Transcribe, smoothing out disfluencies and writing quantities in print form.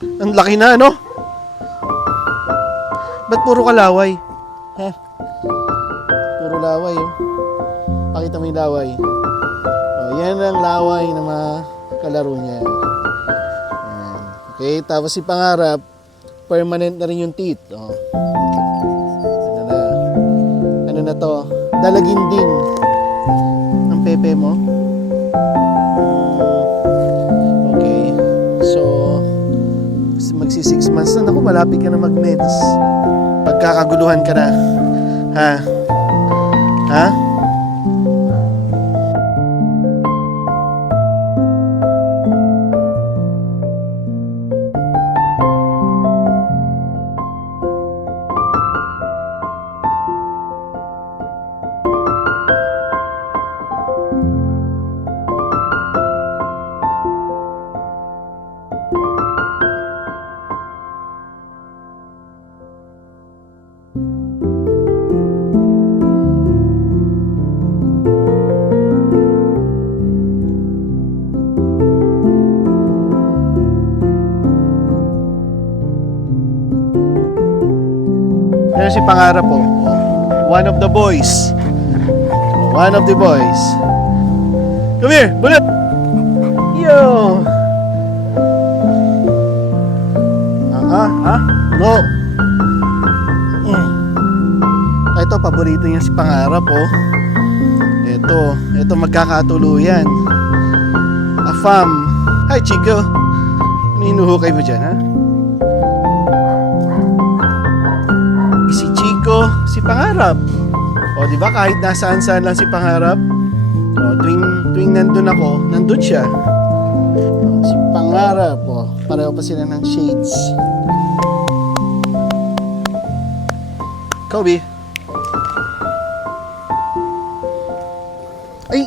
Ang laki na, no? Ba't puro kalaway? Ha? Puro laway, oh. Pakita mo yung laway. Oh, yan ang laway na mga kalaro niya. Yan. Okay, tapos si Pangarap, permanent na rin yung teeth. Oh. Ano na? Ano na to? Dalaginding ang pepe mo. Okay. So, magsi 6 months na. Naku, malapit ka na mag-meds. Pagkakaguluhan ka na. Ha? Ha? Pero si Pangarap po, one of the boys. One of the boys. Come here, bulat! Yo! No! Ito, paborito niya si Pangarap, oh. Ito magkakatuluyan. Afam. Hi, Chico. Ano hinuhukay mo dyan, ha? Si Chico, si Pangarap. O, di ba kahit nasaan-saan lang si Pangarap, o, tuwing nandun ako, nandun siya. O, si Pangarap, o, pareho pa sila ng shades. Kobe. Ay!